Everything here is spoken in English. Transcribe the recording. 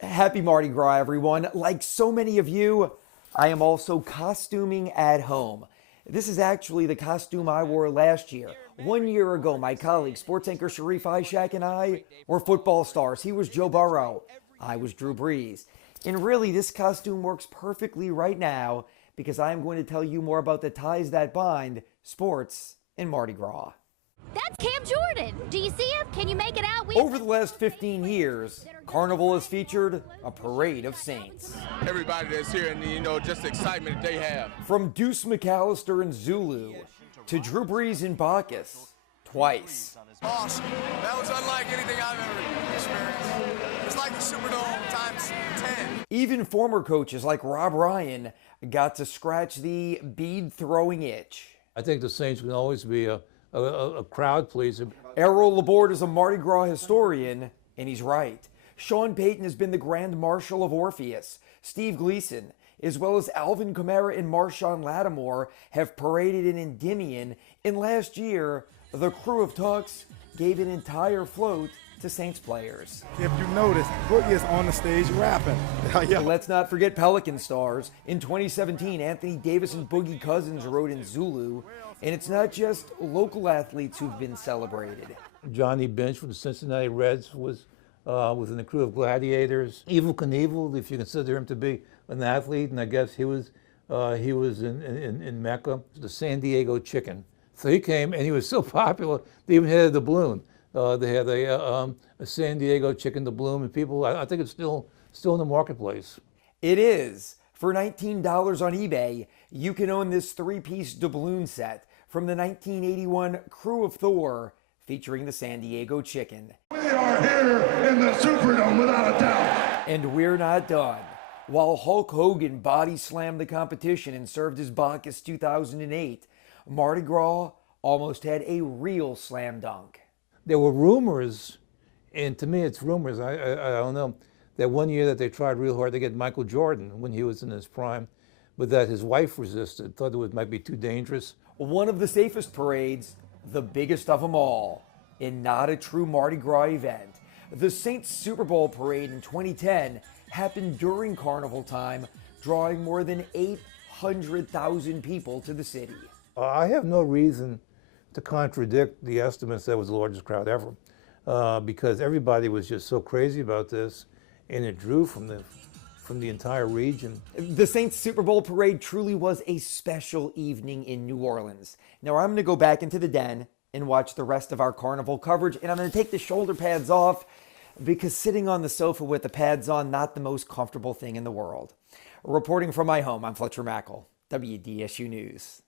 Happy Mardi Gras, everyone. Like so many of you, I am also costuming at home. This is actually the costume I wore last year. 1 year ago, my colleague, sports anchor Sharif Ishak, and I were football stars. He was Joe Burrow. I was Drew Brees. And really, this costume works perfectly right now because I am going to tell you more about the ties that bind sports and Mardi Gras. That's Cam Jordan. Do you see him? Can you make it out? Over the last 15 years, Carnival has featured a parade of saints. Everybody that's here and, just the excitement that they have. From Deuce McAllister and Zulu to Drew Brees and Bacchus, twice. Awesome. That was unlike anything I've ever experienced. It's like the Superdome times 10. Even former coaches like Rob Ryan got to scratch the bead-throwing itch. I think the Saints can always be a crowd pleaser. Errol Laborde is a Mardi Gras historian, and he's right. Sean Payton has been the Grand Marshal of Orpheus. Steve Gleason, as well as Alvin Kamara and Marshawn Lattimore, have paraded in Endymion. And last year, the crew of Tux gave an entire float to Saints players. If you notice, Boogie is on the stage rapping. Yeah. Let's not forget Pelican stars. In 2017, Anthony Davis and Boogie Cousins rode in Zulu. And it's not just local athletes who've been celebrated. Johnny Bench from the Cincinnati Reds was within the crew of Gladiators. Evel Knievel, if you consider him to be an athlete, and I guess he was in Mecca, the San Diego Chicken. So he came, and he was so popular, they even had a doubloon. They had a San Diego Chicken doubloon, and people, I think it's still in the marketplace. It is. For $19 on eBay, you can own this three-piece doubloon set from the 1981 Crew of Thor, featuring the San Diego Chicken. We are here in the Superdome without a doubt. And we're not done. While Hulk Hogan body slammed the competition and served as Bacchus 2008, Mardi Gras almost had a real slam dunk. There were rumors, and to me it's rumors, I don't know, that one year that they tried real hard to get Michael Jordan when he was in his prime, but that his wife resisted, thought it might be too dangerous. One of the safest parades, the biggest of them all, and not a true Mardi Gras event. The Saints Super Bowl parade in 2010 happened during Carnival time, drawing more than 800,000 people to the city. I have no reason to contradict the estimates that it was the largest crowd ever, because everybody was just so crazy about this, and it drew from the entire region. The Saints Super Bowl parade truly was a special evening in New Orleans. Now I'm going to go back into the den and watch the rest of our Carnival coverage, and I'm going to take the shoulder pads off because sitting on the sofa with the pads on, not the most comfortable thing in the world. Reporting from my home, I'm Fletcher Mackel, WDSU News.